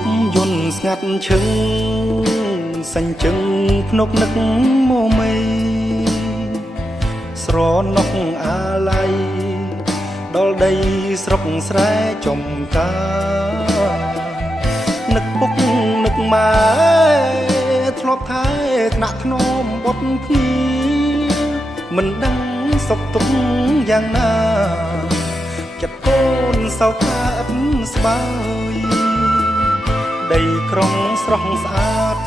ប់យន់ស្ងាត់ឈឹងសាញ់ជឹងភ្នប់នឹកមកមេស្រណុកអាឡ័យដល់ដីស្រុកស្រែចំការនឹកពុកនឹកម៉ែធ្លាប់ថែថ្នាក់ធ្នមបុតភីមិនដឹងសុខទុក្ខយ៉ាងណាចិត្តកូនសោកថាអត់ស្បើយដីក្រុងស្រស់ស្អាត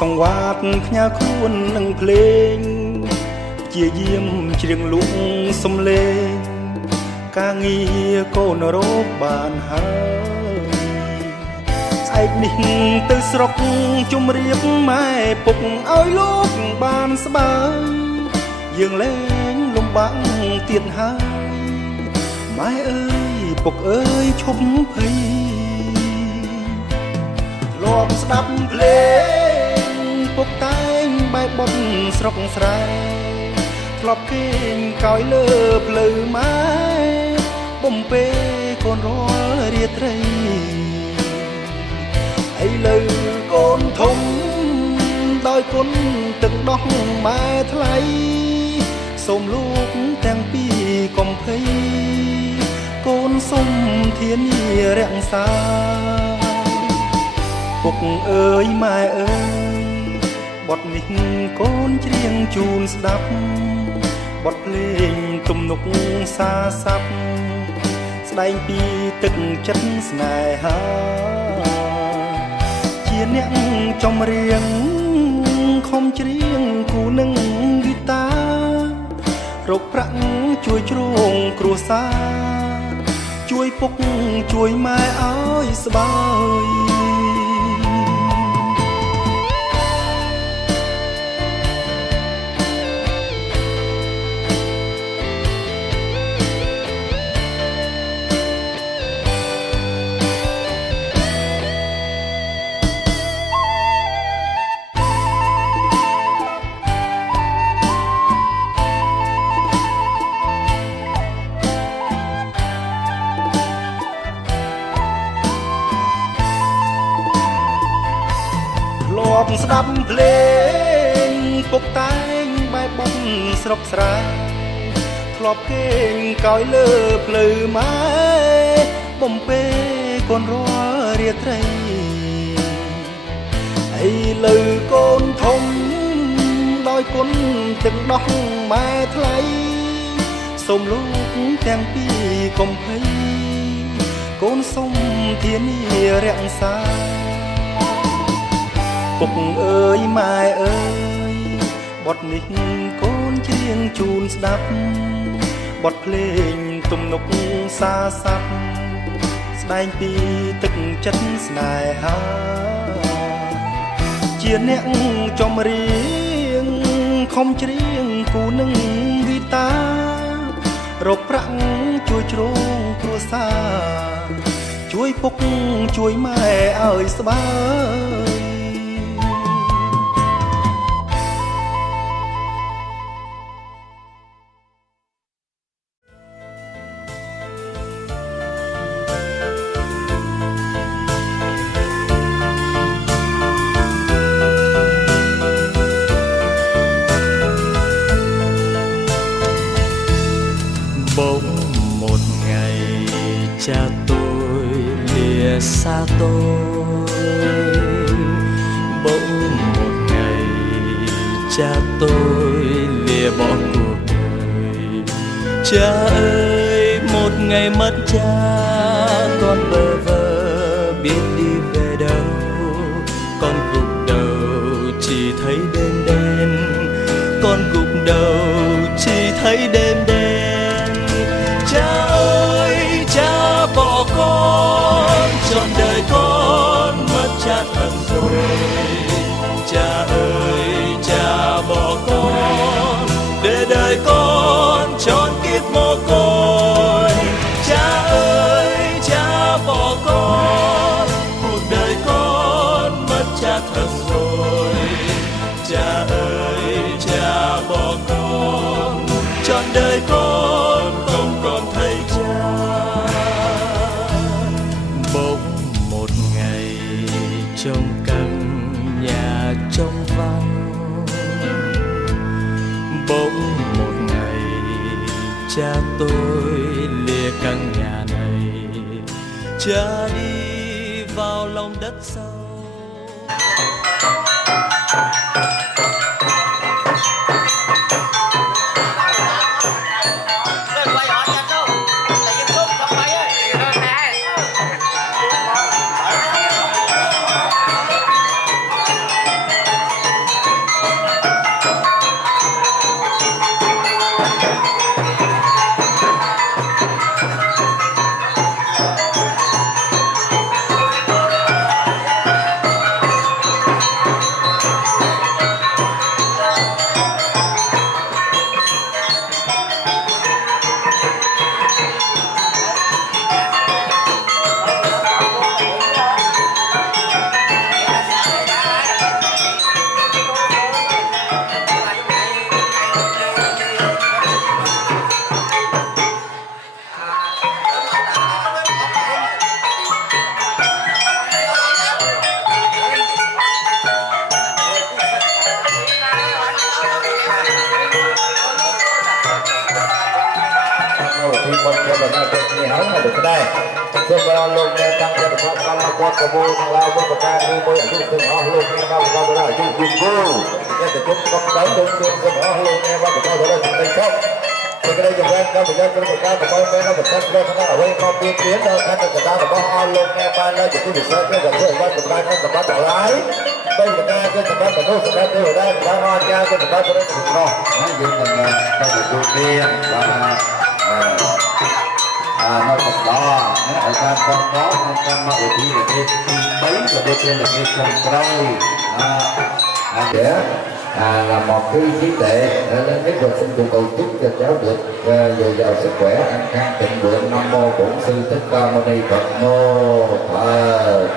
សង្វាតផ្ញើខ្លួននឹងភ្លេងជាយាមច្រៀងលក់សំលេងការងារកូនរកបានហើយស្អែកនេះទៅស្រុកជំរាបម៉ែពុកឲ្យលោកបានស្បើយយើងលែងលំបាកទៀតហើយម៉ែអើយពុកអើយឈប់ភ័យធ្លាប់ស្ដាប់ភ្លេងពុកតែងបែបបុតស្រុកស្រែធ្លាប់គេងកោយលើភ្លៅម៉ែបំពេកូនរាល់រាត្រីឥឡូវកូនធំដោយគុណទឹកដោះម៉ែថ្លៃសូមលោកទាំងពីរកុំភ័យកូនសុំធានារក្សាពុកអើយម៉ែអើយបទនេះកូនច្រៀងជូនស្ដាប់បទភ្លេងទំនុកសាស័ព្ទស្ដែងពីទឹកចិត្តស្នេហាជាអ្នកចំរៀងខំច្រៀងគូនឹងហ្គីតារកប្រាក់ជួយជ្រងគ្រួសារជួយពុកជួយម៉ែឲ្យស្បើយស្ដាប់ភ្លេងពុកតែងបែបបុតស្រុកស្រែធ្លាប់គេងកោយលើភ្លៅម៉ែបំពេកូនរាល់រាត្រីឥឡូវកូនធំដោយគុណទឹកដោះម៉ែថ្លៃសូមលោកទាំងពីរកុំភ័យកូនសុំធានារក្សាពុកអើយម៉ែអើយបទនេះកូនច្រៀងជូនស្ដាប់បទភ្លេងទំនុកសាស័ព្ទស្ដែងពីទឹកចិត្តស្នេហាជាអ្នកចំរៀងខំច្រៀងគូនឹងហ្គីតារកប្រាក់ជួយជ្រងគ្រួសារជួយពុកជួយម៉ែឲ្យស្បើយcha tôi lìa xa tôi bỗng một ngày cha tôi lìa bỏ cuộc đời cha ơi một ngày mất cha con bơ vơ biết đi về đâu con gục đầu chỉ thấy đêm đen con gục đầu chỉ thấy đêm đen cha bỏ con trọn đời con mất cha thật rồi cha ơi cha bỏ con để đời con trọn kiếp mồ côi cha ơi cha bỏ con cuộc đời con mất cha thật rồi cha ơi cha bỏ con trọn đời con không còn thấy cha. cha đi vào lòng đất sâu. Rồi quay họ chặt đâu tại dân sốt không quay ơi thôi nè. Hãy subscribe cho kênh Ghiền Mì Gõ để không bỏ lỡ những nó thật to ở bên con đó con nó chỉ là cái bấy và bên trên là cái con trôi để là một cái trí tuệ để đến kết quả xin cầu chúc cho cháu được dồi dào sức khỏe an khang thịnh vượng. Nam mô Bổn Sư Thích Ca Mâu Ni Phật. Mô Phật.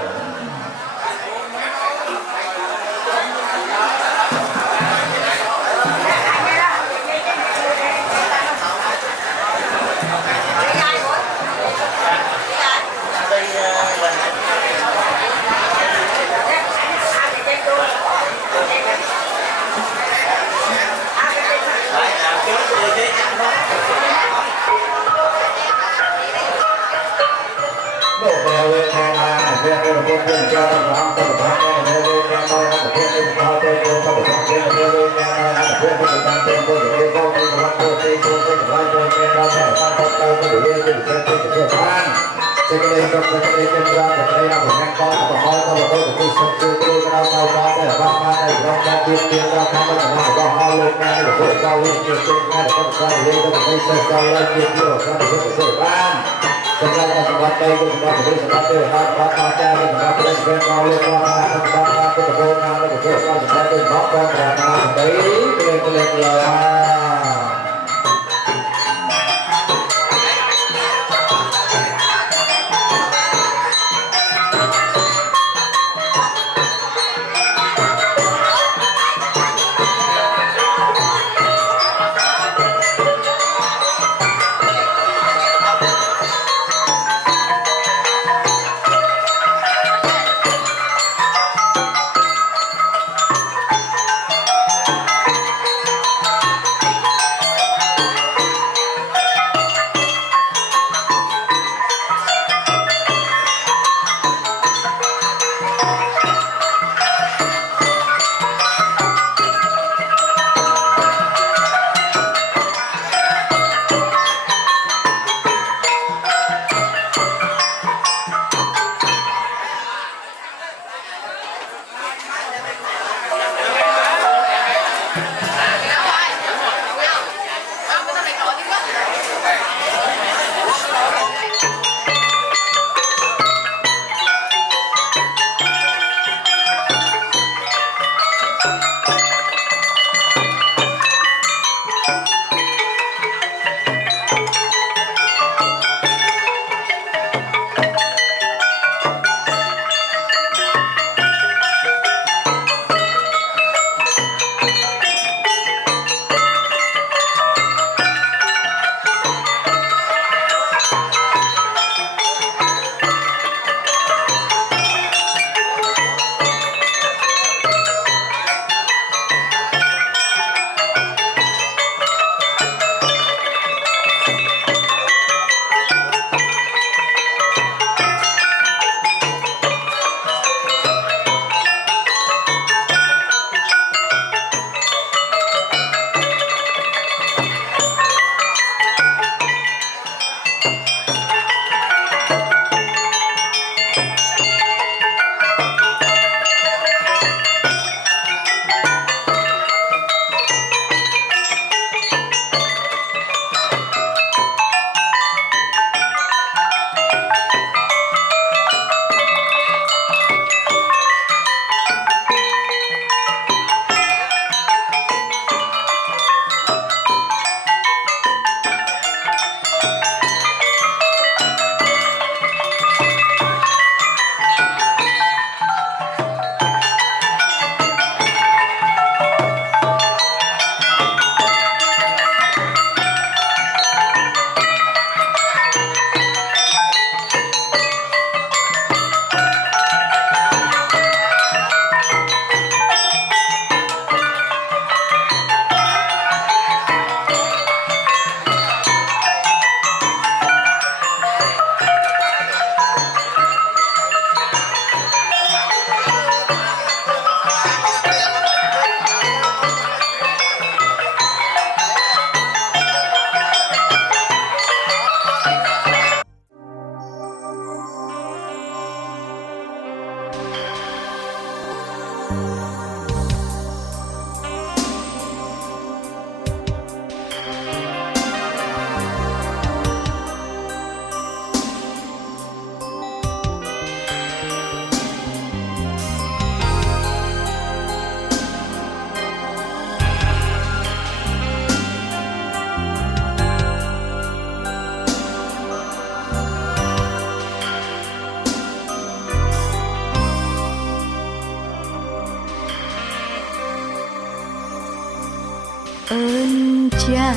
cha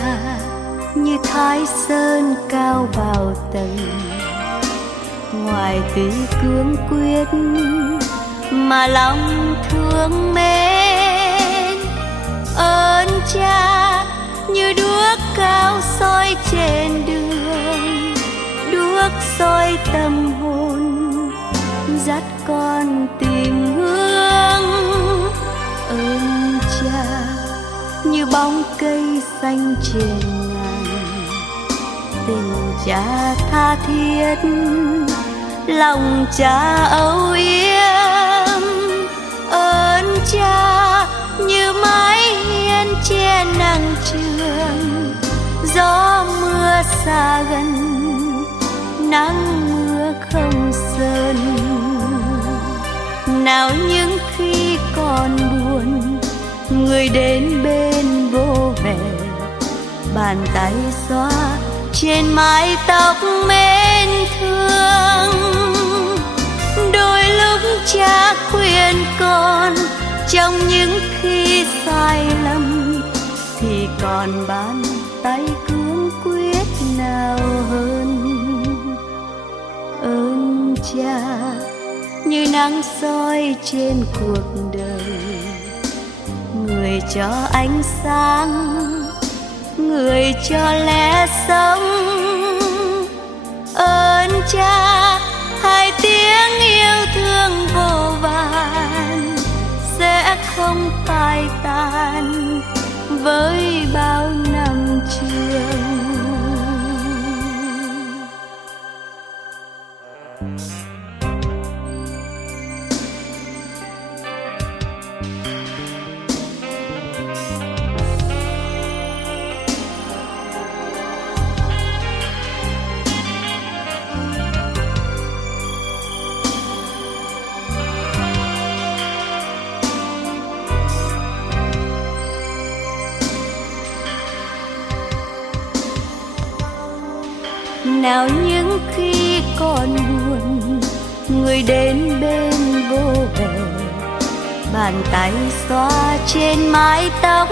như Thái Sơn cao bao tầng, ngoài tuy cương quyết mà lòng thương mến. Ơn cha như đuốc cao soi trên đường, đuốc soi tâm hồn dắt con tìm hướng. Ơn cha như bóng cây xanh trên ngàn, tình cha tha thiết lòng cha âu yếm. Ơn cha như mái hiên che nắng trường, gió mưa xa gần nắng mưa không sơn. Nào những khi còn buồn người đến bên vô vẻ, bàn tay xoa trên mái tóc mến thương. Đôi lúc cha khuyên con trong những khi sai lầm, thì còn bàn tay cương quyết nào hơn. Ơn cha như nắng soi trên cuộc đời, người cho ánh sáng, người cho lẽ sống. Ơn cha hai tiếng yêu thương vô vàn sẽ không phai tàn với bao năm trường. Nào những khi còn buồn người đến bên vô vẻ, bàn tay xoa trên mái tóc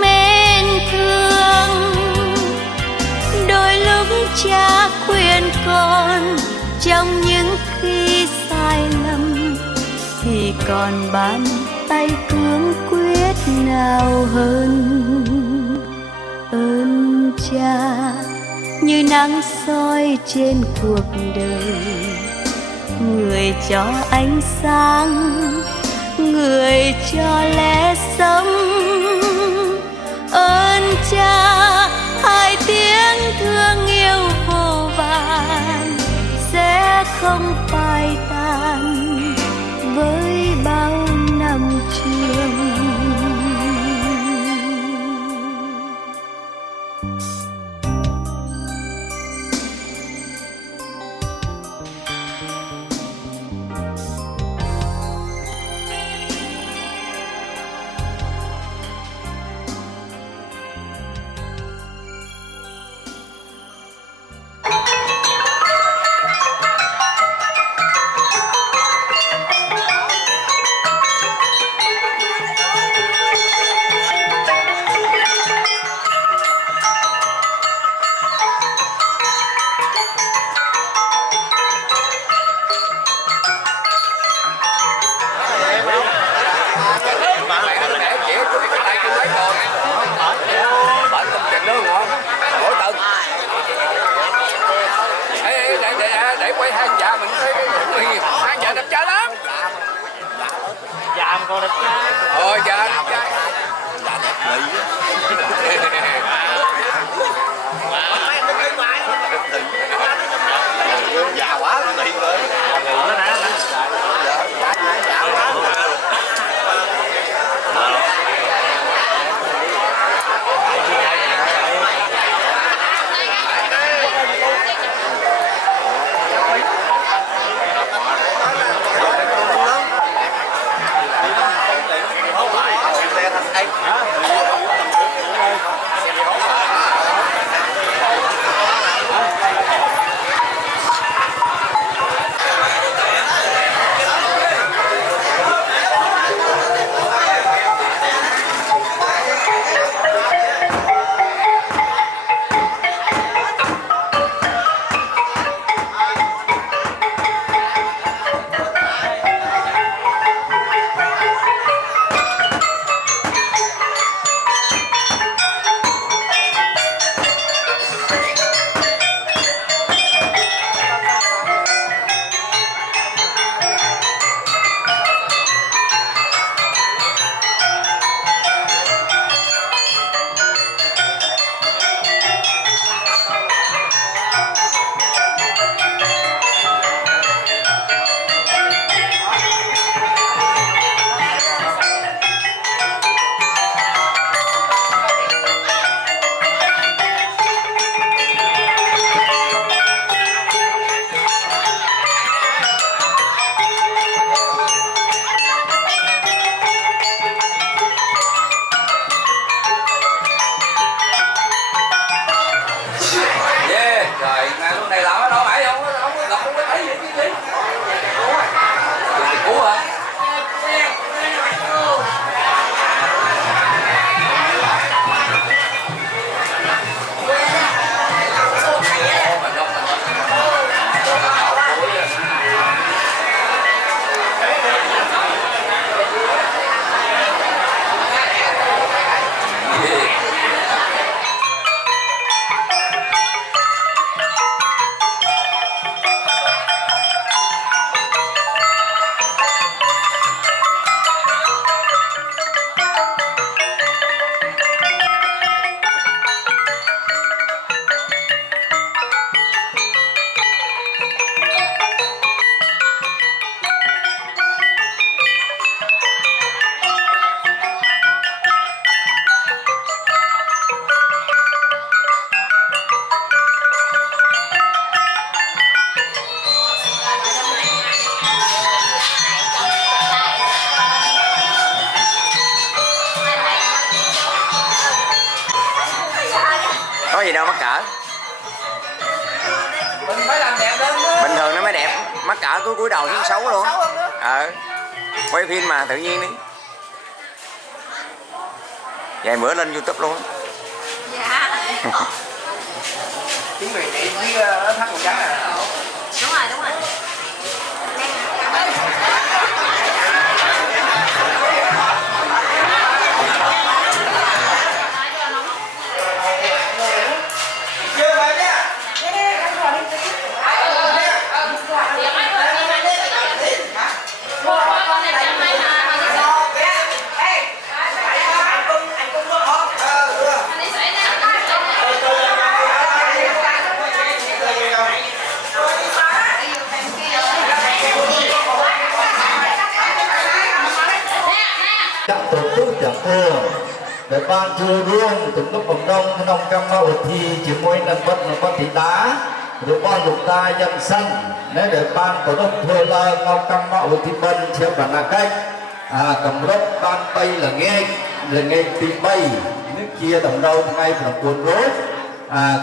mến thương. Đôi lúc cha khuyên con trong những khi sai lầm, thì còn bàn tay cương quyết nào hơn. Ơn cha như nắng soi trên cuộc đời, người cho ánh sáng, người cho lẽ sống. Ơn cha hai tiếng thương yêu vô vàn sẽ không phai tàn với bao năm trường. cả cuối đầu tháng 6 luôn. Xấu hơn nữa. Quay phim mà tự nhiên đi. Vài bữa lên YouTube luôn. Dạ. Tiếng Việt chị với thắt con trắng này. Đúng rồi, đúng rồi. Chẳng tổ tư chẳng thường để ban chùa ruông từng lúc cộng đông nông cam mau thì chỉ mỗi lần bất nó có tí đá rồi ban lục ta dân sân nếu để ban tổ đất thưa là nông cam mau thì bần theo bản là cách cầm đất ban bay là nghe tí bay nước kia đồng đâu ngay phần cuốn rốt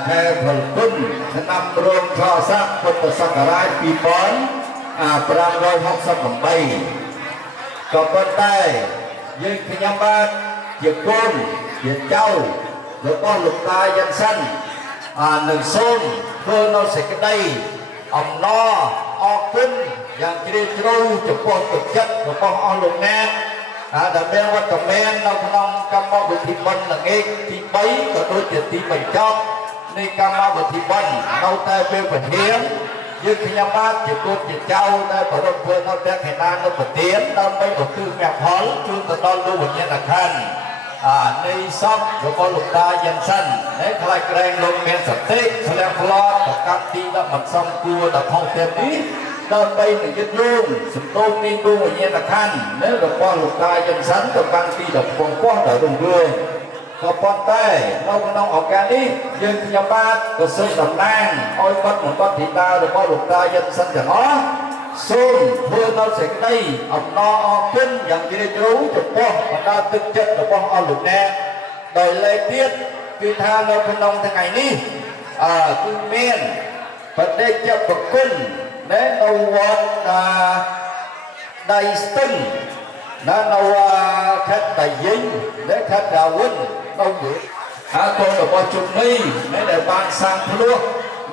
khe thần quân năm ruông cho sắc quân tờ sắc cả rai pi bón pram rồi học sắc cầm bay có con tay dân khi nhâm bát việc côn việc châu rồi con lục ta dân sân nâng xôn thôi nó sẽ cái đây ông lo o kinh yang chỉ đi trâu cho con thực chất rồi con o lục nè đã bên qua cầm men nông cam mau bị thịt bần là nghe thịt bấy và tôi chỉ tí bảy chót nên cam mau bị thịt bần nâu tay bên phải hiếm dân khi nhâm bát việc côn việc châu đây có đông phương nó đang ngày nay nó phải tiến nó mấy đầu tư mẹ khó chung từ đó luôn bệnh nhân là khăn nơi sóc rồi có lục ta dân sân đấy khai kren luôn men sạch tết theo lo và các tí đã mặt xong cua đã không thêm ý đơn đây là dân luôn sự tôn đi luôn bệnh nhân là khăn nếu là con lục ta dân sân và các tí đã không có ở đồng gương có con tay nông organic dân khi nhâm bát có sông đồng nang ôi bất một bất thị ta rồi có lục ta dân sân chẳng nó xôn thôi nó sẽ cái đây ông no kinh nhận chỉ để chú chụp con và ta thực chất là con on lục nè đời lệ tiết cứ tha nó phân nông thằng ngày ní cứ men vật đây cho bậc quân để nâu vật đầy tinh nó nâu khách đầy dính để khách đào quân nâu nguyện con là con chụp ni để để ban sang luôn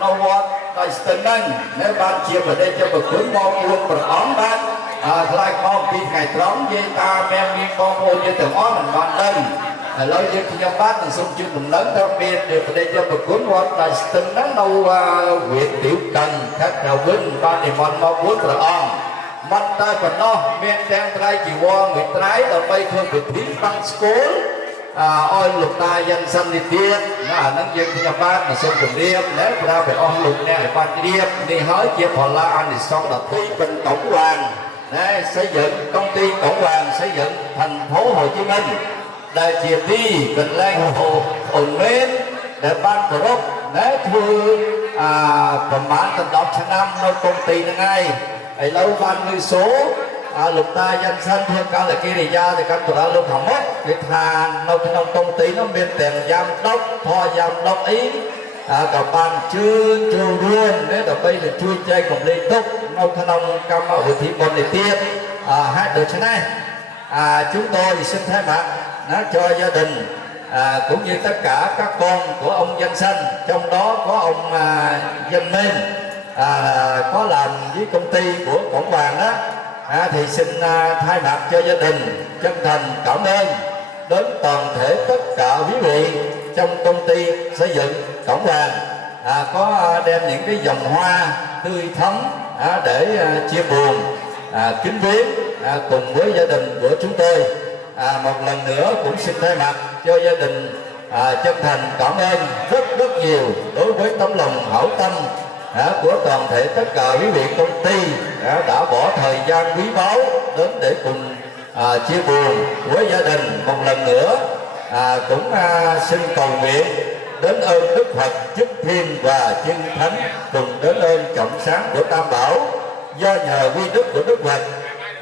nâu vật đại tình năng nếu ban chia vào đây cho bậc tướng mong luôn bậc ón bác lại mong khi ngày trống với ta men miên mong hôn như từng ó mình ban đơn lâu như khi nhau bác từng sung chương đồng lớn theo miên để vào đây cho bậc tướng mong đại tình năng nâu huyện tiểu cần khách đào vinh ban để mong mong muốn bậc ón mắt ta còn no men trang trai chỉ qua người trái đầu bay thương bậc thí băng school ôi lục ta dân sân đi tiên nâng dân khi nhà bác là sân cầm điệp nếu ra phải ôn lục nè ban điệp đi hỏi chia phò la ăn thì xong là thi bên Cộng Hoàng xây dựng công ty Cộng Hoàng xây dựng thành phố Hồ Chí Minh đại chia đi gần lan hồ ổn mến để ban của rốt để thư cầm bán tận đọc cho năm nơi công ty này ngay ấy lâu ban người số lục ta dân sân thương cao là kia thì ra thì các tụi đã luôn hỏng mất cái thằng nông công ty nó bên tiền giám đốc phó giám đốc ý cả ban chưa luôn nếu đọc bây là chui chơi còn liên tục nông cam mạo thì bọn này tiếp hai đứa thế này chúng tôi xin thay mặt cho gia đình cũng như tất cả các con của ông Dân Sân trong đó có ông Dân Mên có làm với công ty của Cộng Hoàng đó thì xin thay mặt cho gia đình chân thành cảm ơn đến toàn thể tất cả quý vị trong công ty xây dựng Cộng Hoàng có đem những cái vòng hoa tươi thắm để chia buồn kính viếng cùng với gia đình của chúng tôi. Một lần nữa cũng xin thay mặt cho gia đình chân thành cảm ơn rất nhiều đối với tấm lòng hảo tâm của toàn thể tất cả quý vị công ty đã bỏ thời gian quý báu đến để cùng chia buồn với gia đình. Một lần nữa cũng xin cầu nguyện đến ơn Đức Phật chức thiên và chư thánh cùng đến ơn trọng sáng của Tam Bảo, do nhờ quy đức của Đức Phật,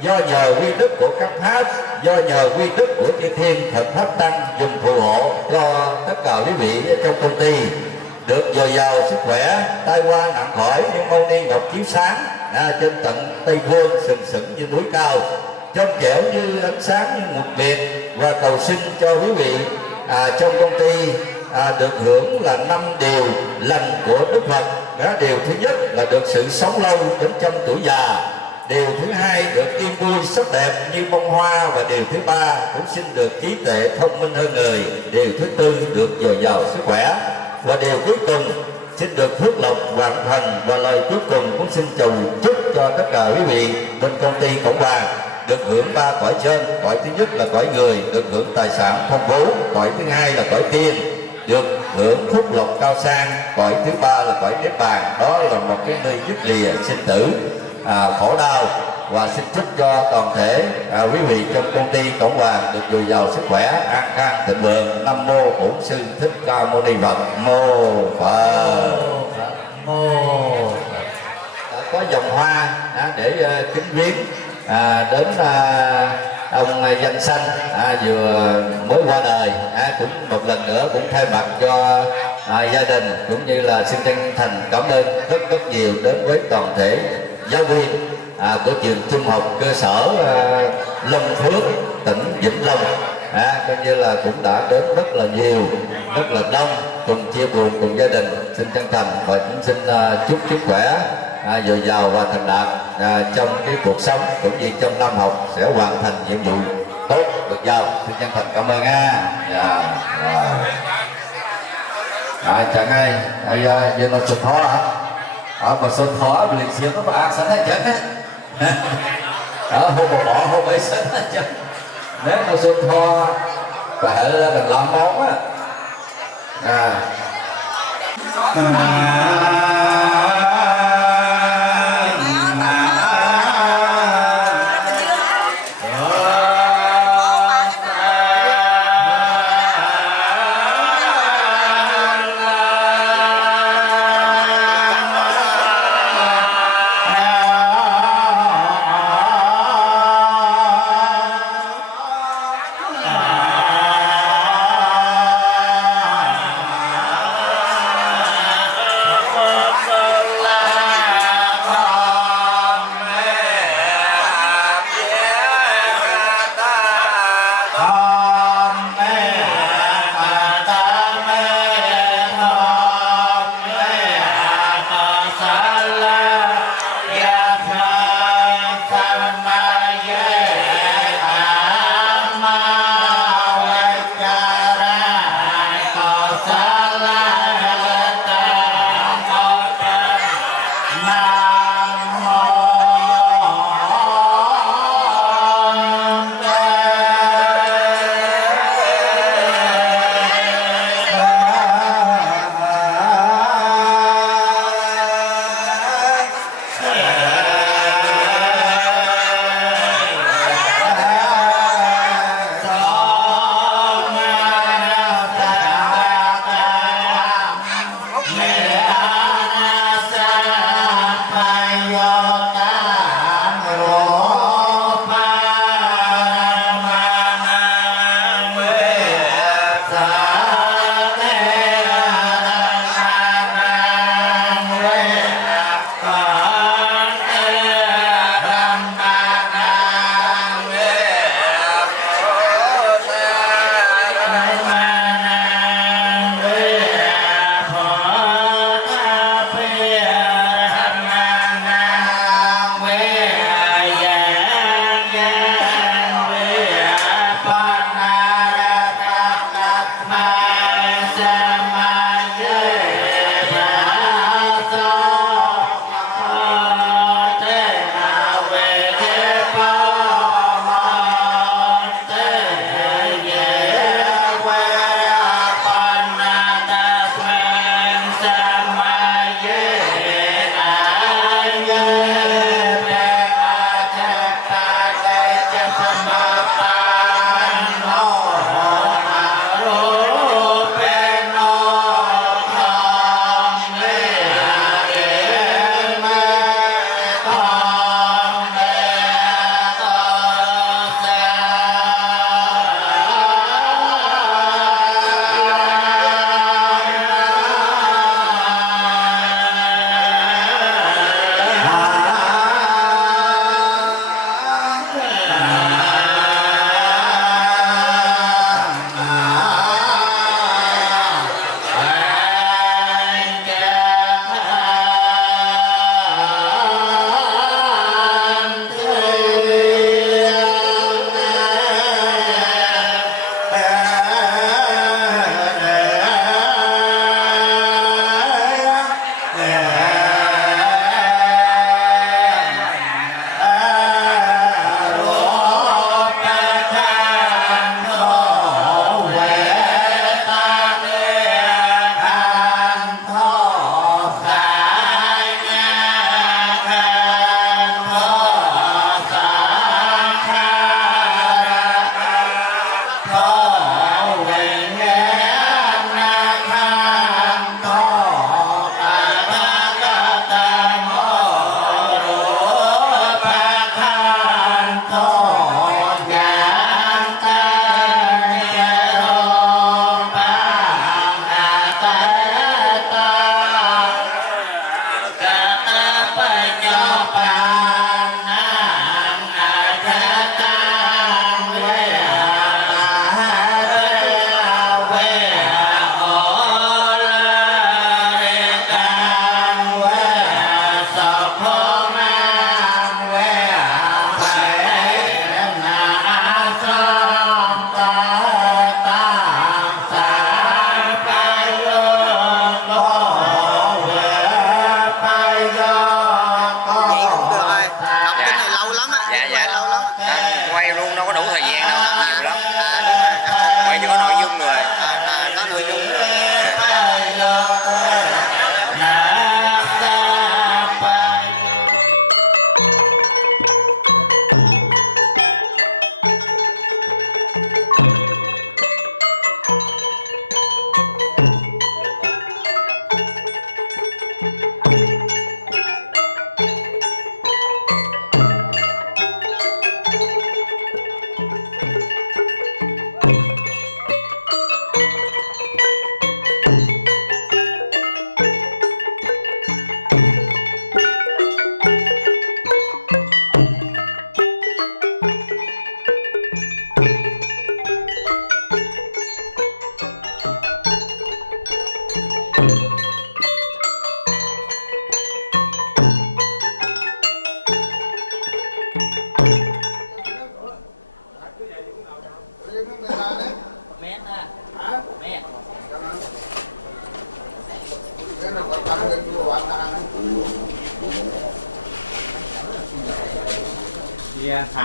do nhờ quy đức của các tháp, do nhờ quy đức của chư thiên Phật Pháp Tăng dùng phù hộ cho tất cả quý vị trong công ty được dồi dào sức khỏe, tai qua nạn khỏi, nhưng Mâu Ni Ngọc chiếu sáng trên tận Tây Phương sừng sững như núi cao, trong trẻo như ánh sáng như một biệt, và cầu xin cho quý vị trong công ty được hưởng là 5 điều lành của Đức Phật. Điều thứ nhất là được sự sống lâu đến trăm tuổi già. Điều thứ hai được yên vui sắc đẹp như bông hoa. Và điều thứ ba cũng xin được trí tuệ thông minh hơn người. Điều thứ tư được dồi dào sức khỏe. Và điều cuối cùng xin được phước lộc vạn thành. Và lời cuối cùng cũng xin chầu chúc cho tất cả quý vị bên công ty Cổng Vàng được hưởng 3 cõi trên. Cõi thứ nhất là cõi người, được hưởng tài sản phong phú. Cõi thứ hai là cõi tiên, được hưởng phúc lộc cao sang. Cõi thứ ba là cõi niết bàn, đó là một cái nơi dứt lìa sinh tử khổ đau. Và xin chúc cho toàn thể quý vị trong công ty Cổng Vàng được dồi dào sức khỏe, an khang thịnh vượng. Nam mô Bổn Sư Thích Ca Mâu Ni Phật. Mô Phật. Mô Phật. Có vòng hoa để kính viếng đến ông Danh Sanh vừa mới qua đời. Cũng một lần nữa cũng thay mặt cho gia đình cũng như là xin chân thành cảm ơn rất nhiều đến với toàn thể giáo viên của trường trung học cơ sở Long Phước, tỉnh Vĩnh Long. Coi như là cũng đã đến rất là nhiều, rất là đông, cùng chia buồn cùng gia đình. Xin chân thành và cũng xin chúc sức khỏe dồi dào và thành đạt trong cái cuộc sống cũng như trong năm học sẽ hoàn thành nhiệm vụ tốt được giao. Xin chân thành cảm ơn chẳng ai giờ nó sụt thó mà sụt thó liền xíu nó mà ăn sẵn hết trơn hô bỏ hô bấy sẵn hết trơn. Nếu nó sụt thó phải là mình làm món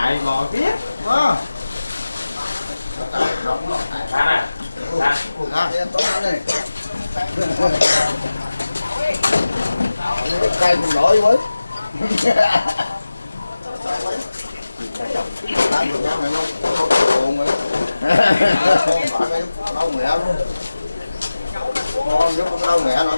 ai ngồi biết cây cùng nổi với đang được mày không buồn rồi đâu mẹ luôn ngon chứ không đâu mẹ nữa.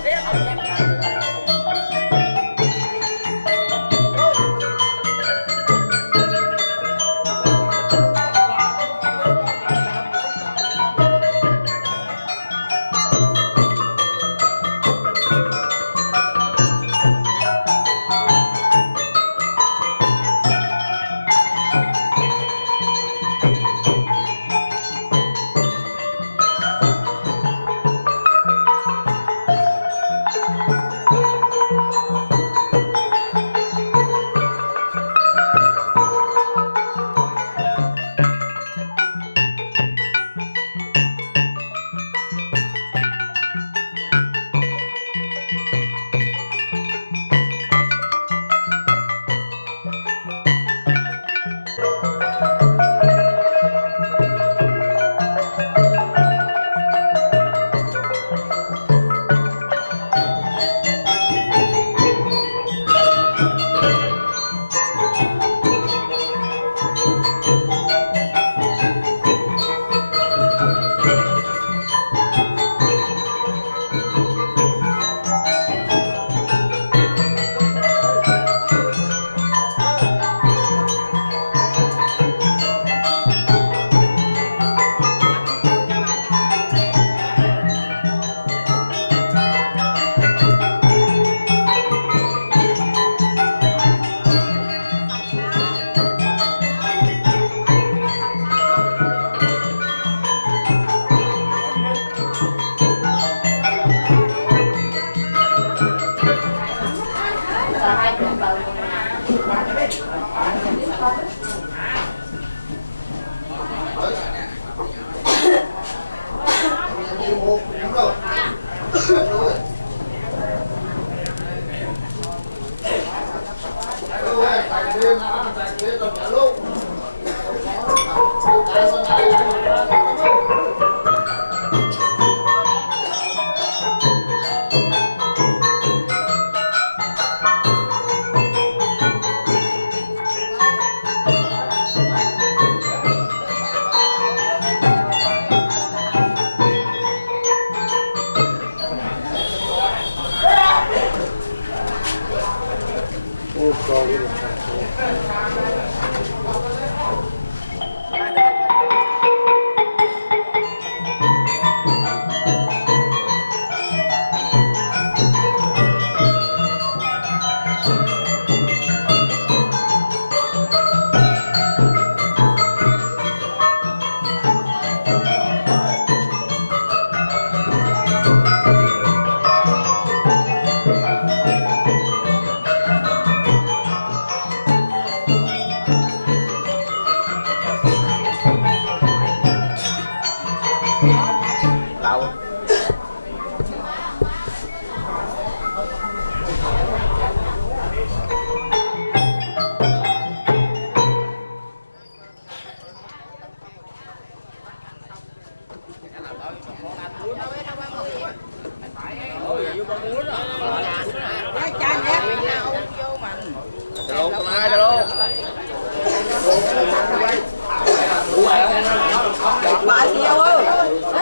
Bà nhiều ơi,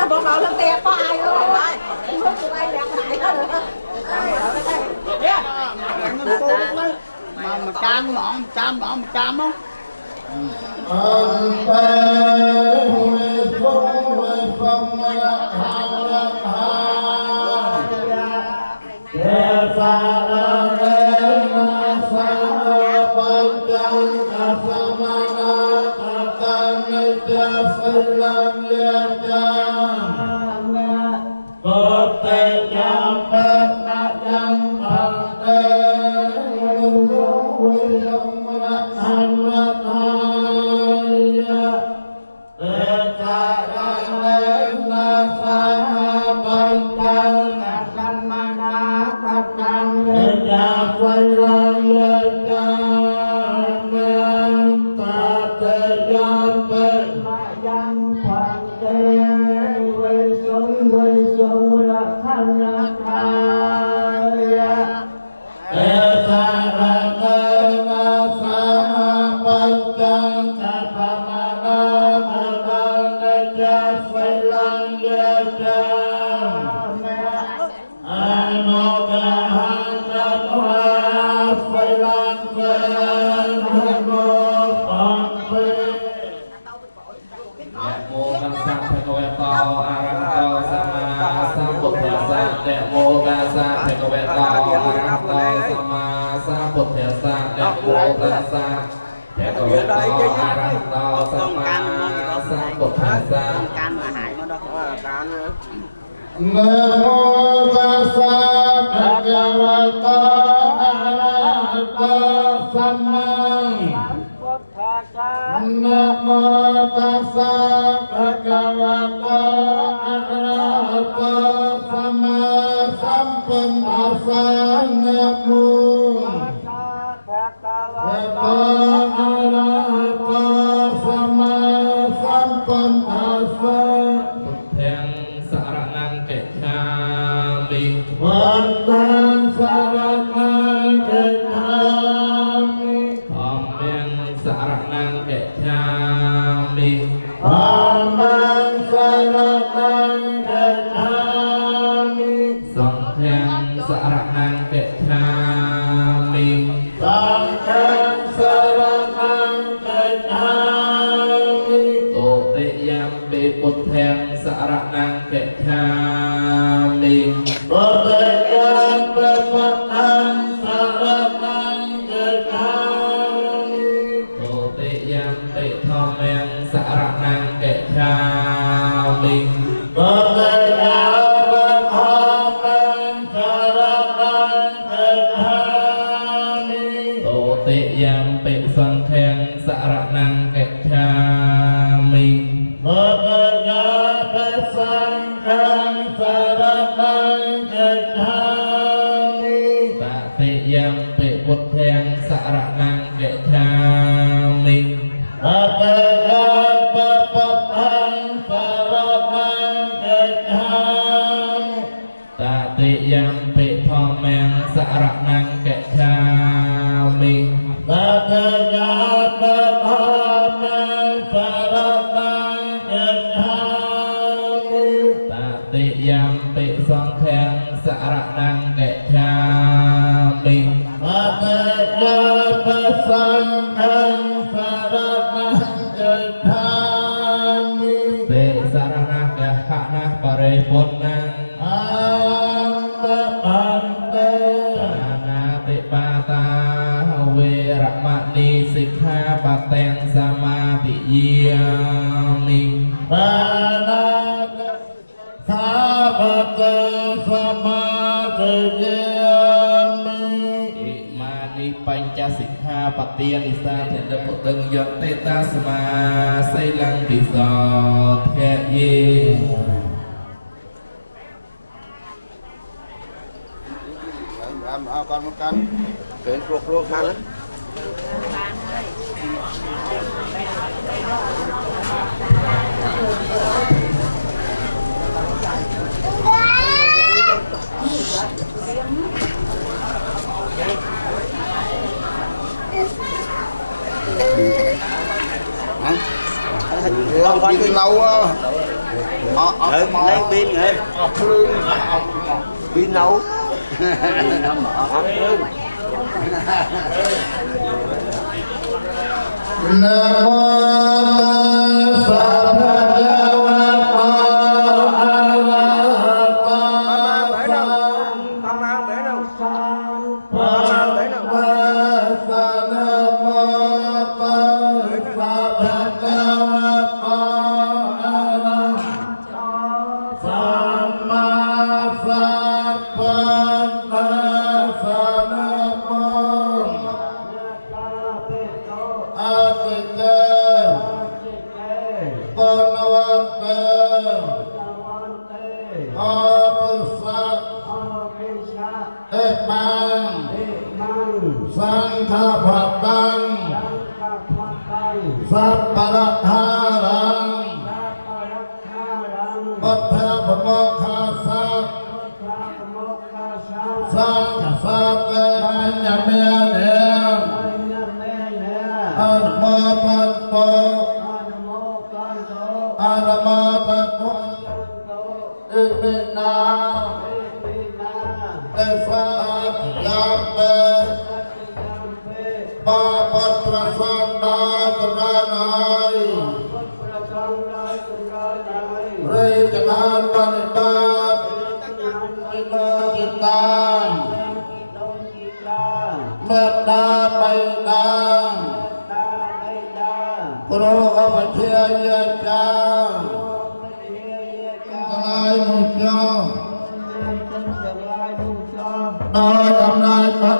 bọn nó lên đẹp có ai không? Không tụi ai đẹp lại đó được. Mà can mỏng không? Hãy จังกัปมานาตังนะจัสไฟลังยะจังอาโนกะหังกัปวาไฟลังเกินเทโมปังเปนะโมตัสสะภะคะวะโตอะระหะโตสัมมาสัมพุทธัสสะนะโมตัสสะภะคะวะโตอะระหะโตสัมมาสัมพุทธัสสะนะโมตัสสะภะคะวะโตอะระหะโตสัมมาสัมพุทธัสสะ can mà hại nó đó can nữa นะโมตัสสะภะคะวะโตอะระหะโตสัมมานะโมตัสสะภะคะวะโตอะระหะโตสัมมาสัมพุทธัสสะนะโมภะคะวะโตอะระหะโตสัมมาสัมพุทธัสสะพุทธังสรณังเกจามิพุทธังสรณังเกจามิธัมมังสรณังเกจามิธัมมังสรณังเกจามิสังฆังสรณังเกจามิสังฆังสรณังเกจามิตุติยัมปิพุทธังสรณังเกจามิตุติยัมปิพุทธังสรณังเกจามิตุติยัมปิธัมมังสรณังเกจามิตุติยัมปิธัมมังสรณังเกจามิตุติยัมปิสังฆังสรณังเกจามิตุติยัมปิสังฆังสรณังเกจามิตติยัมปิพุทธังสรณังเกจามิตติยัมปิพุทธังสรณังเกจามิตติยัมปิธัมมังสรณังเกจามิตติยัมปิธัมมังสรณังเกจามิตติยัมปิสังฆังสรณังเกจามิตติยัมปิสังฆังสรณังเกจามิเตสรณะกะหะนะปริปุณังอันตะปันเตปานาติปาตาเวระมะนีสิกขาปัตตังสมาธิยามิปานาติสาปัตตังสมาธิยามิอิมานิปัญจสิกขาปัตติยนิสาเถระปุตตังยตเตตาสมาไสลังปิโสเทเยเอากันมากันเกินปลุกกันนะลองก่อนคือlâu lấy pin rồi pin nấu Nam mô Tassā bhagavato arahato mang bể đâu Tassā Nam mô Tassā bhagavato arahato Samma Sambuddhassa Nam mô Sang tha Phật tăng Sát bà đắc tha răng Bất tha Phật mô kha sát Sang tha sát tê anh nhà mê niệm Ân mô ตัสสะอะระมะตัสสะอิมินาเตสะยามเปปาปัตตะสังดาตระนายเรจนานปฏิบัติอิโนจิตตังเมตตาไปตังโปรอภิเทยจังกลายมุจจาโดยอำนาจพระ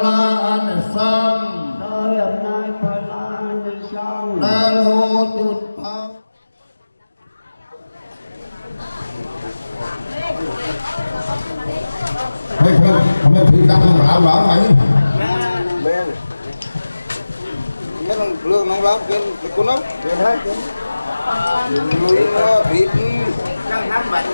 อนิสงส์และโลจุดพังไม่ผิดตั้งหลาหลาไหมไม่ต้องเรื่องน้องรับเป็นคนน้องเป็นให้เป็นลุยมาผิดนั่งทำบัตร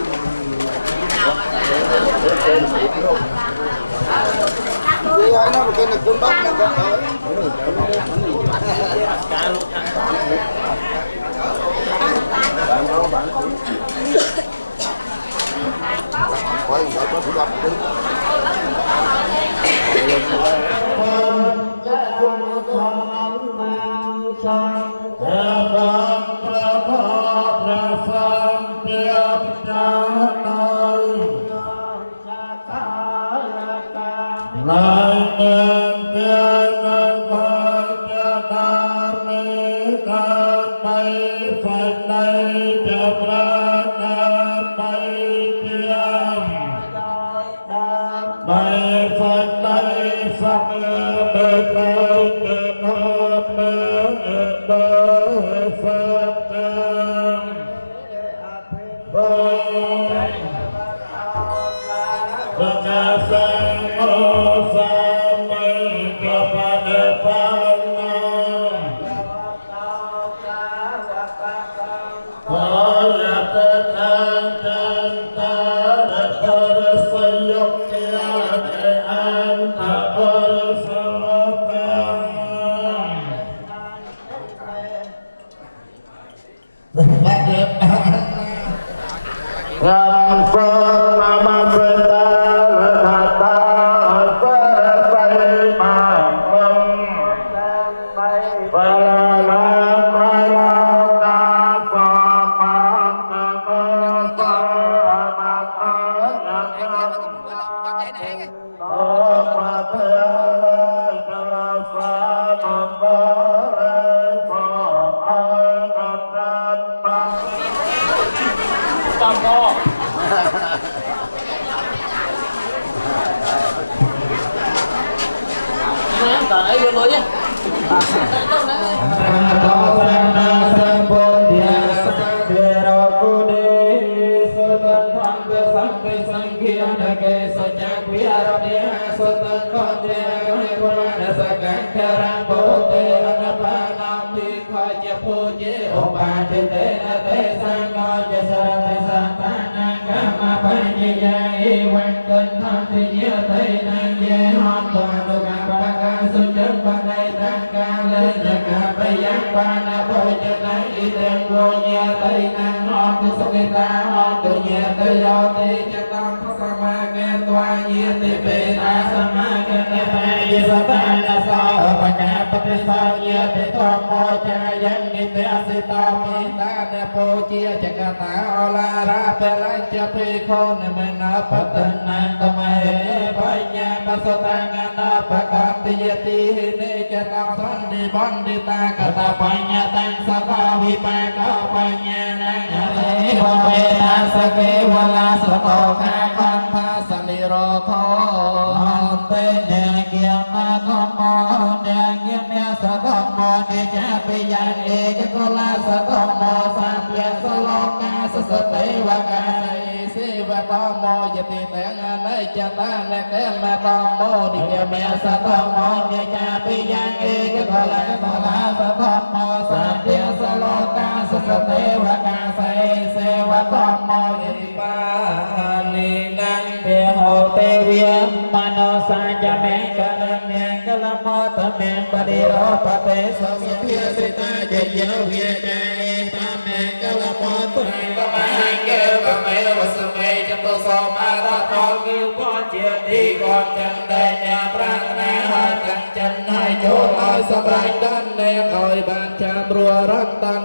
ดีให้น้องเป็นคนบ้านนะครับquay lại có thủ đập đi Mano saja mengkadang ลมอตแมงปฏิโรปเตสัมเพียสิตาเจเยเวียใจตามแมงกลมอตุยกมาหังเกลกเมวสเมจัตุสมาราทองกิวก่อนเจียดีก่อนจันได้ญาปรารถนาหาจังจันให้โชคลอยสบายดันแนคอยบานชามรัวรักตัง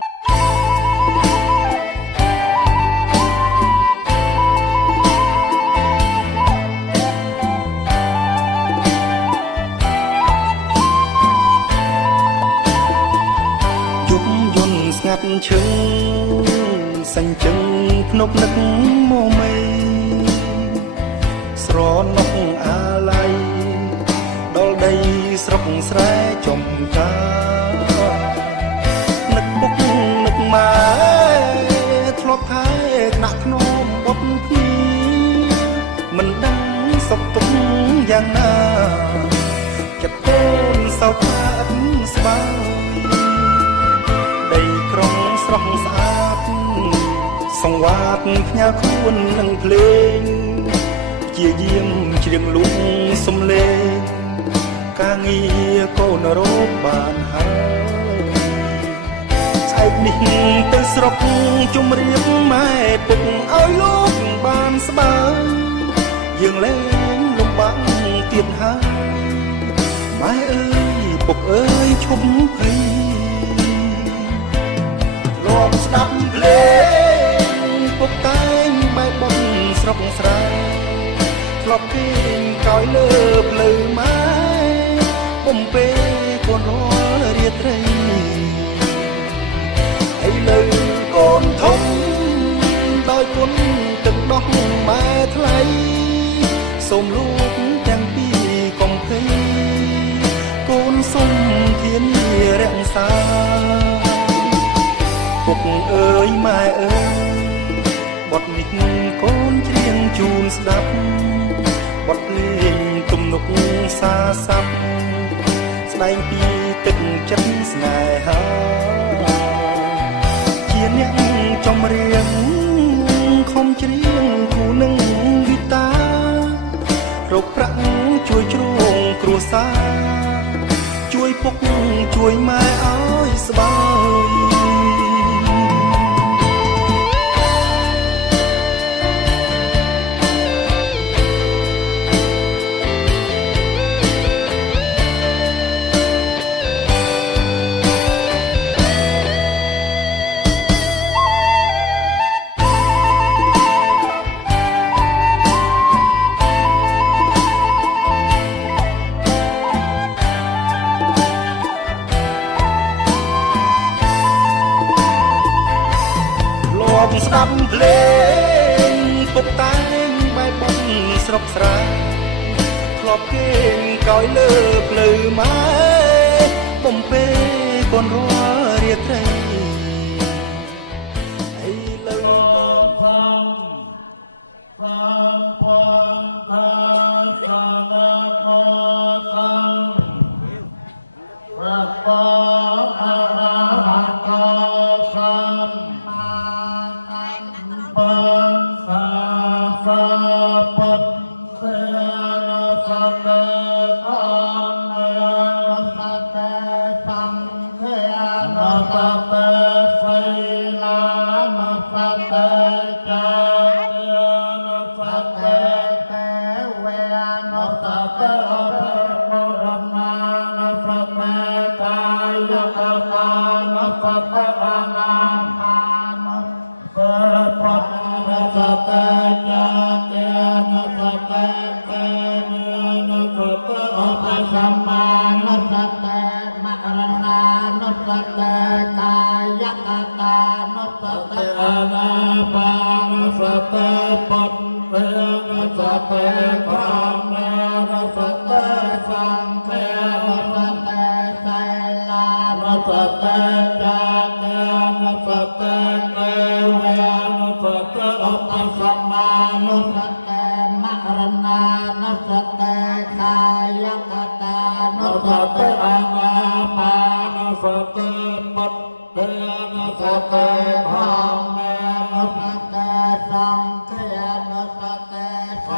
ไฟ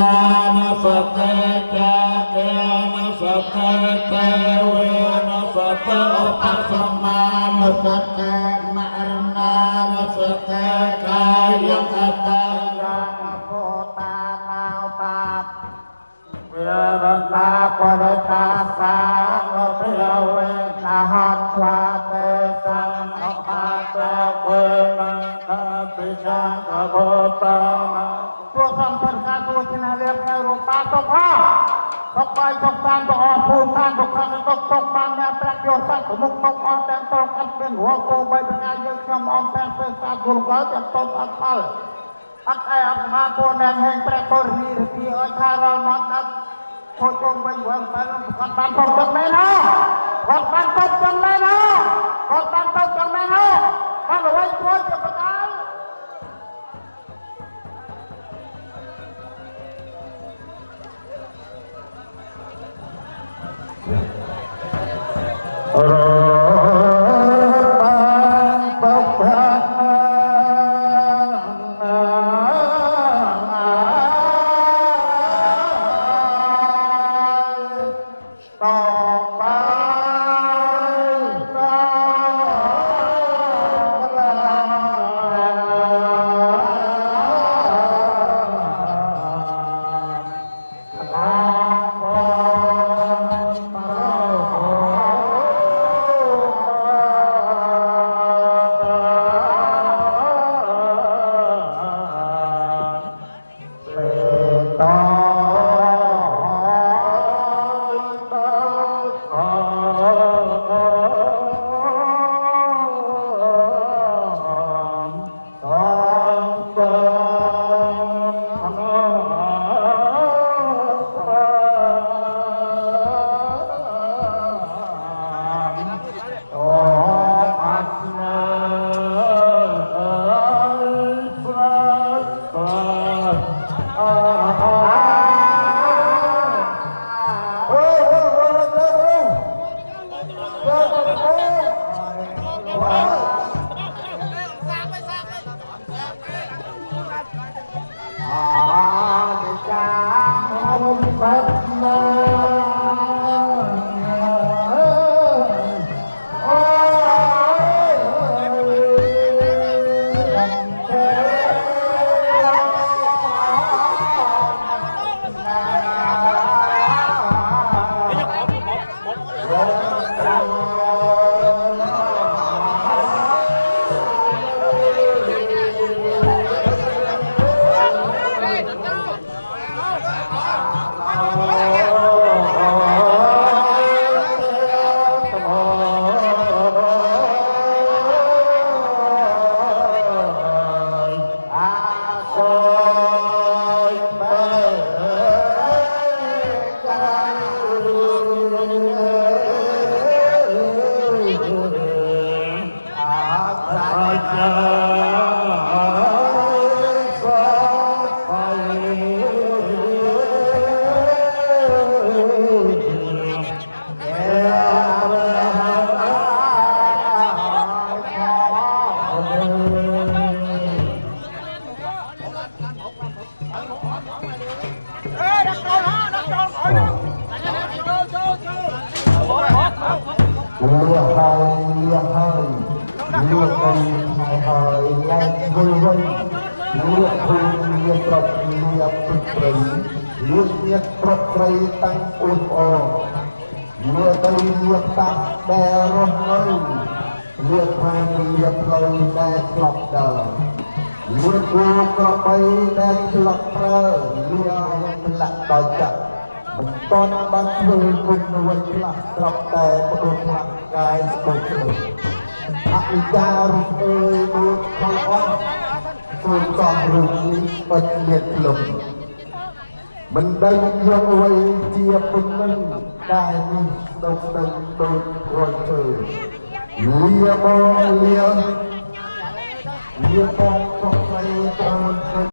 ลานะสเตจาเกนะส ตเตเวนสัตเตอปัสมานุสัตเตมรณานุสัตเตกายคัตตังราโพตานาปาเวรนาปริตาสาโนเปเวนะหัตวาเตสังอภาเตเวนังอาปิชังอโพตานาพวกสัมพันธ์การตัวชนะเรียบในรูปาตภาตกไปตกตามตกออกภูมิทางตกทางตกตกบางแนวประโยชน์สัตว์มุกตกออกแต่งตรงอันเป็นหัวโกใบเป็นงานยึดคำออมแต่งเป็นสากุลเขาจะตกอันพัลอันไออันมาตัวแดงแห่งประตูนี้ที่อัชาเรานอนดับโคจงไปหวังไปลงขัดตันตกจังแม่นะขัดตันตกจังแม่นะขัดตันตกจังแม่นะถ้าเราไว้ตัวจะประกัน mình đang dâng quay chia phân nâng đại mình độc tầng đôi rồi trời lia bong trong tay con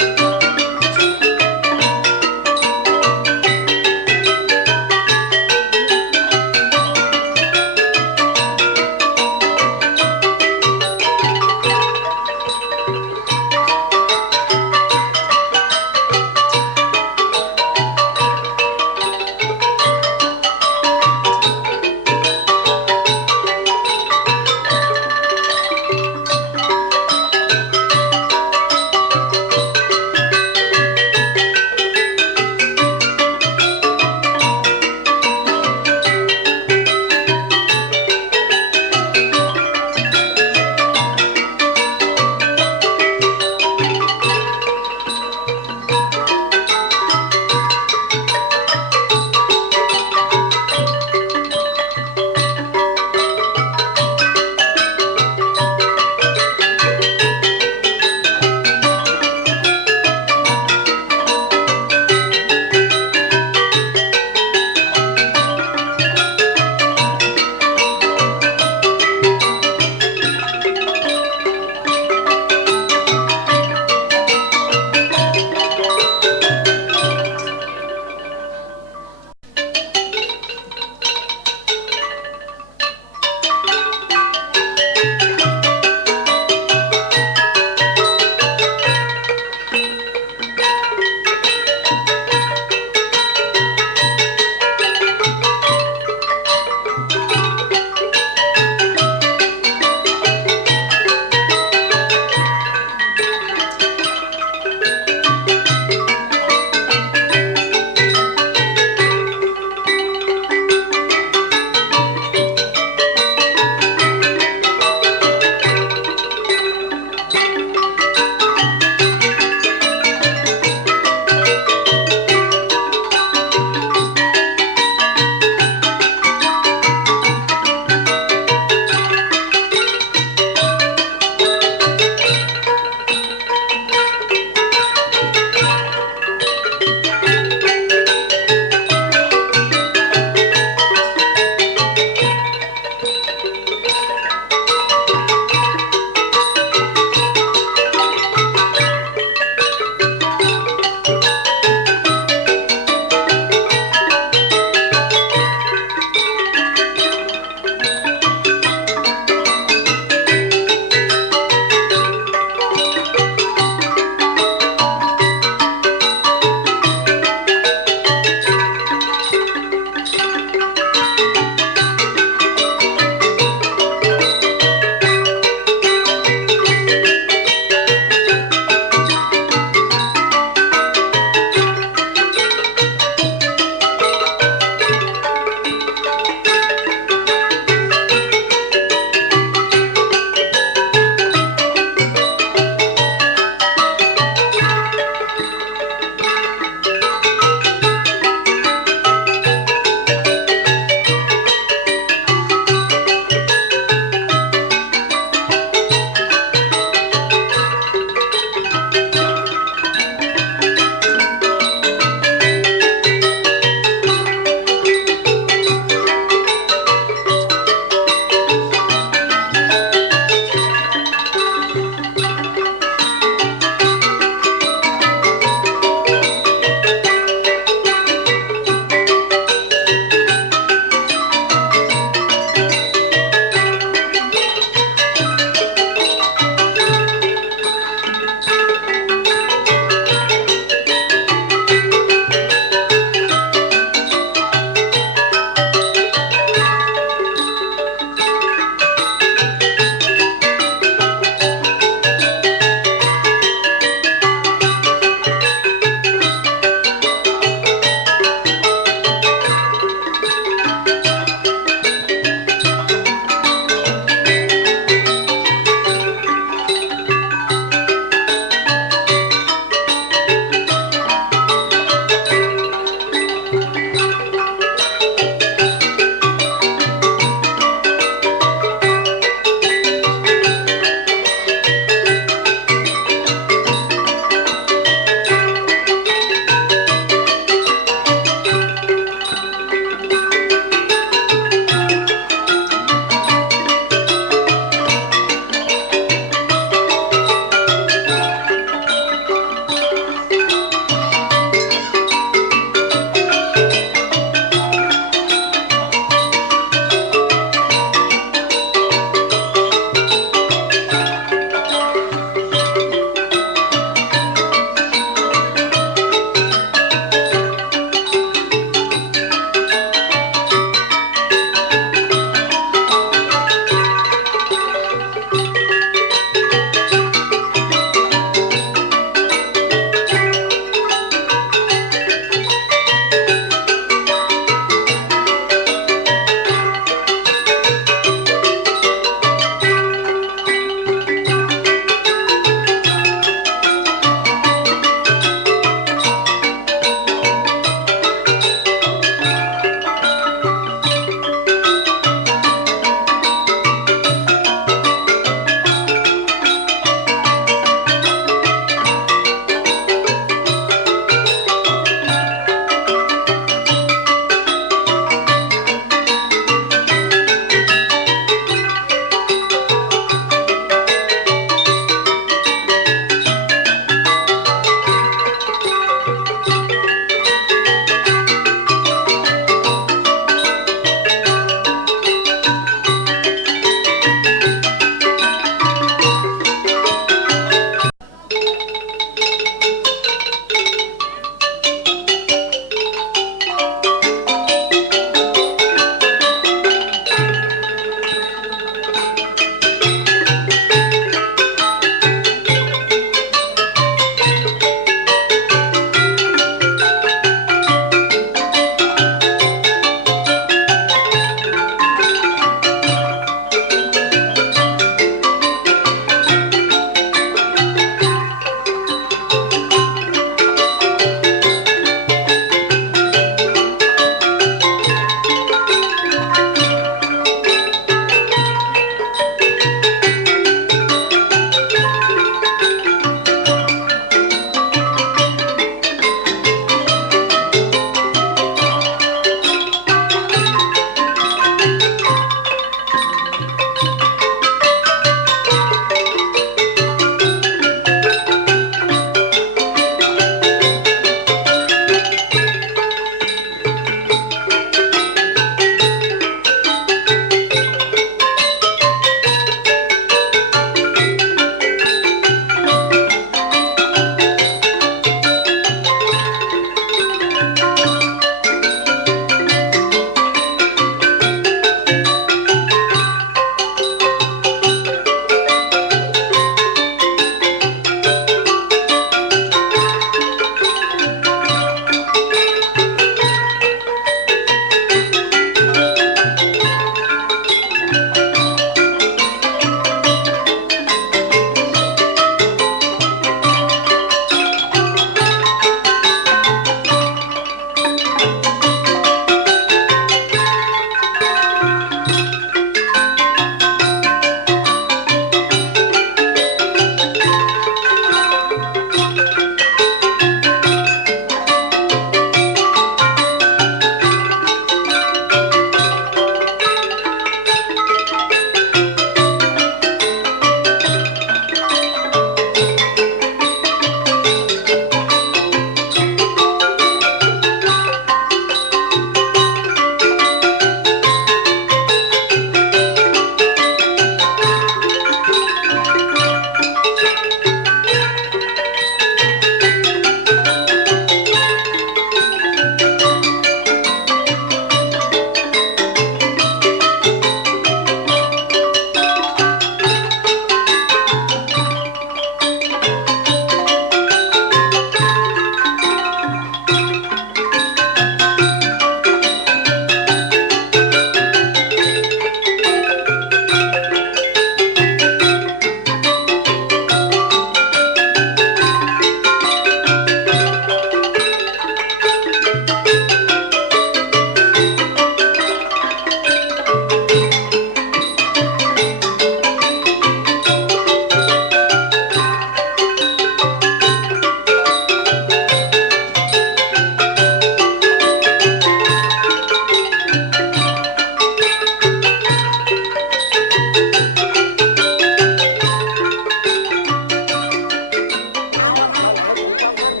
đó là cũng quan thân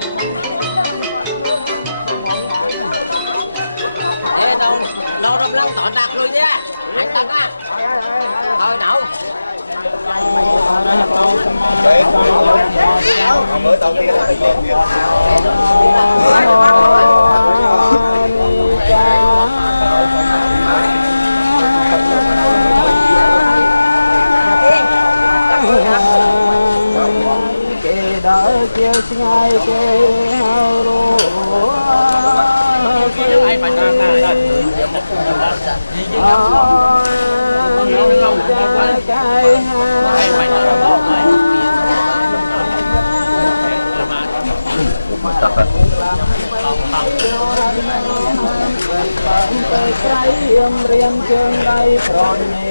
ê đâu đâm lăng tọt đặt luôn chứ anh tận á thôi đậu mới đầu tiên đỡ chiều ngay cái hao ru riêng chương đây còn nhìn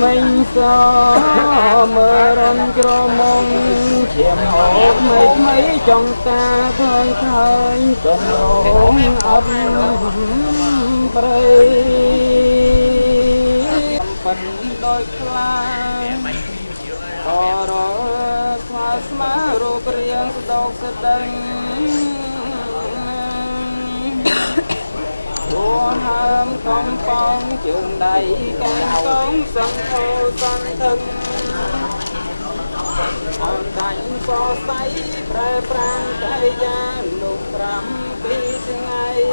mình sao mơ rong cho mong chiếm hộp mấy trong ta thương thời cần hồn ấm bầy phần đôi khai có đó xoa má rô riêng đọc sẽ đánh buồn hâm không phong trường đầy cánh cống sân thô sân thân hoàn thành so sánh pre pran cây gia lục ram pi ngày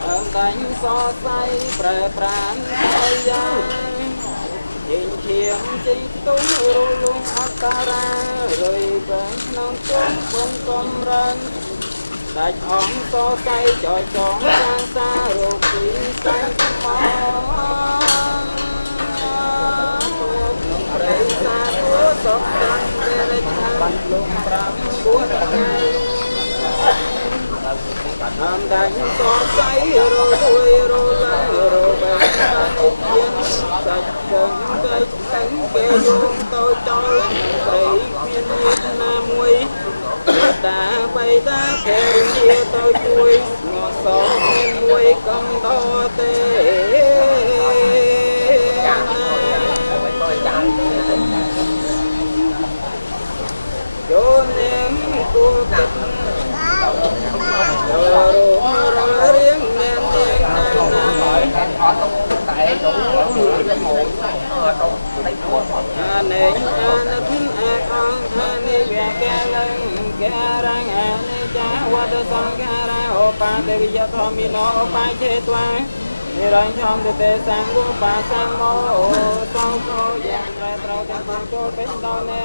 hoàn thành so sánh pre pran cây gia nhìn chiếm chính tung luôn ra rồi vẫn non xuống không công răng đại ống so say cho chọn sang xa rồi quý sang mong rây xa của sọc răng để lấy khăn lùng rắm của ngày làm đánh so say rồi vui rồi lăng rồi về sang ít yên sạch chân cây cánh kê dung tôi cho rây khuyên nhiệt nam nguy đã bay ta khe kia tôi chui ngọt sổ nên muối công đo tê cho nên cô kịch rồi riêng nên nên răng trong từ tê sang của bà sang mô sau cô dạng ra trâu trong con cô bên đau nè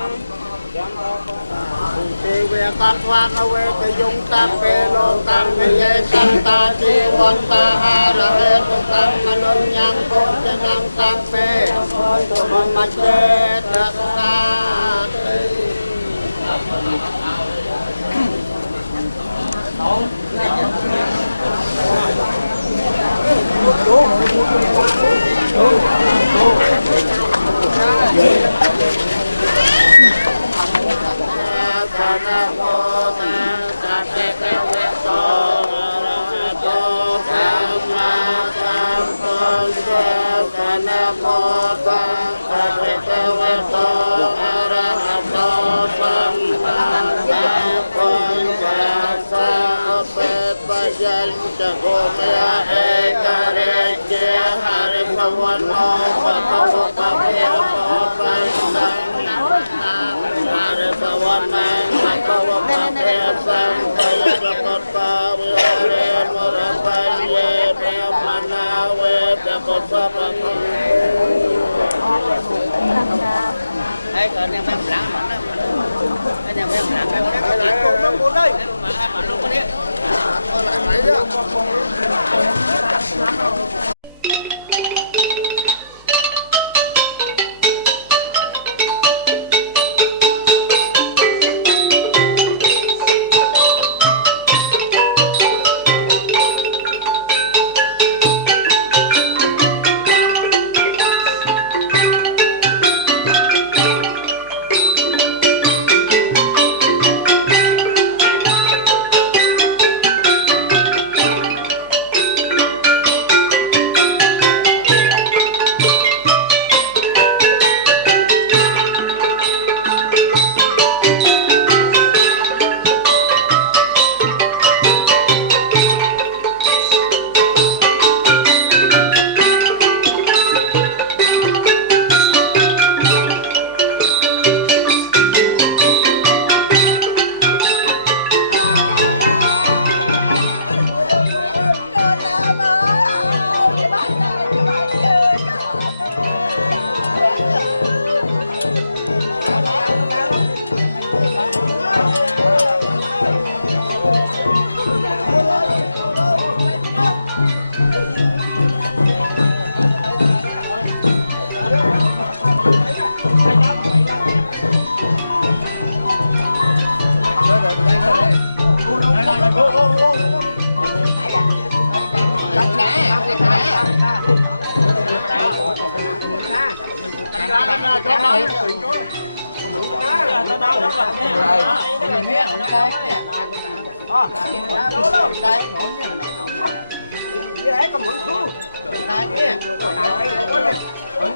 thì về tan thoan nó về cái dung tan về lô tan về dây tan ta chi quan ta ha là hết tan mà luôn nhang côn trên năng tan về còn mặt chết ra ta Đây còn em lãng mà anh em lãng cái con con đây mà luôn con đi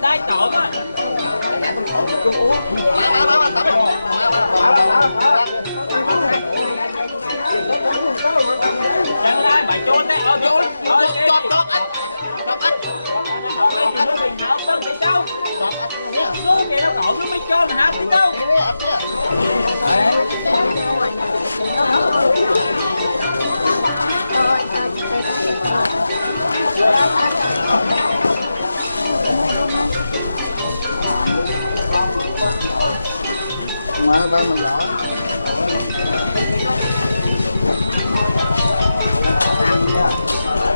Đây trộn á. Chân ai bài chôn đấy, chọt ít. Cái nó bình hảo tân thì đâu? Số kia nó cộn nó mới cho mà hạp thì đâu? Ngoài bên mà giỏi.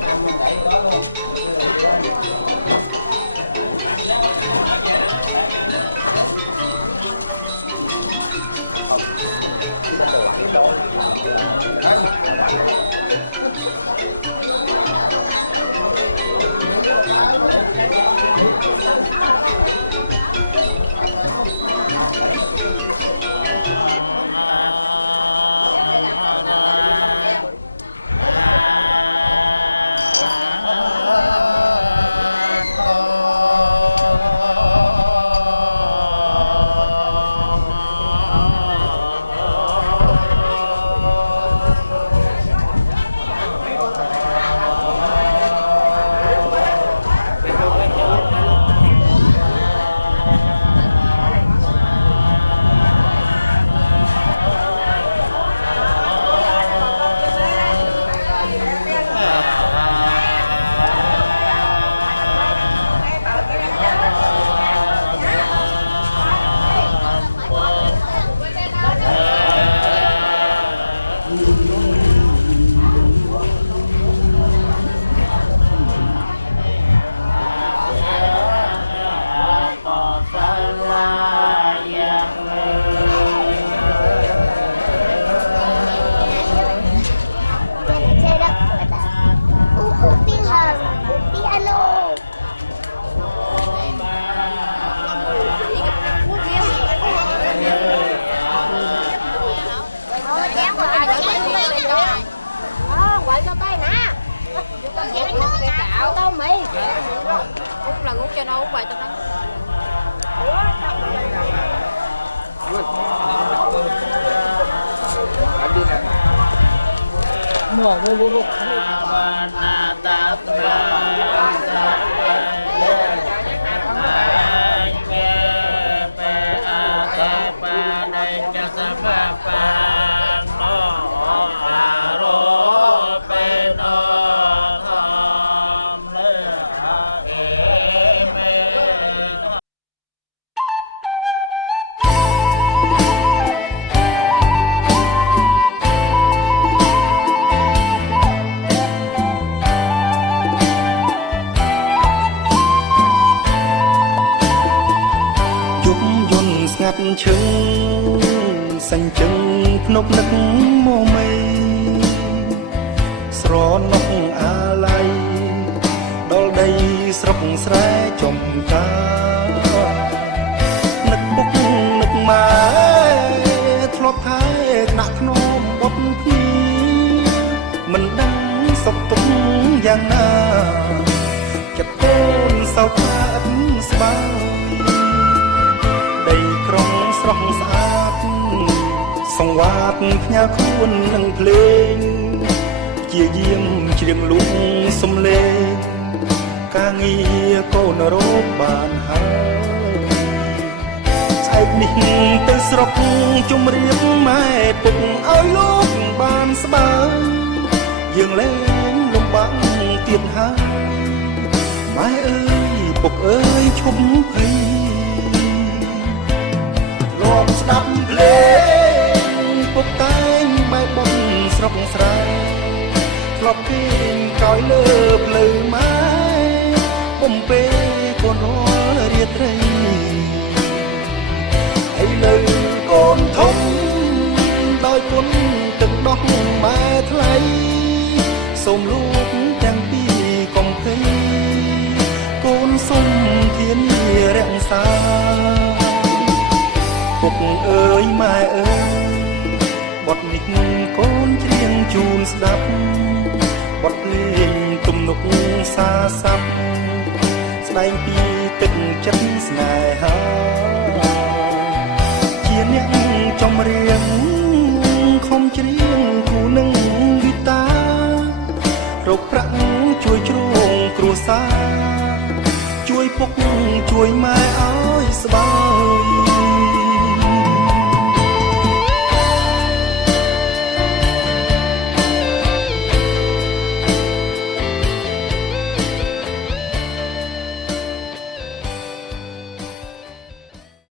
Ăn mình để đó luôn. Không. Chúng ta đều quản đôi. Đấy. Quậy cho tay nè. Tao mì. Út là út cho nó út quậy tao đó. Mua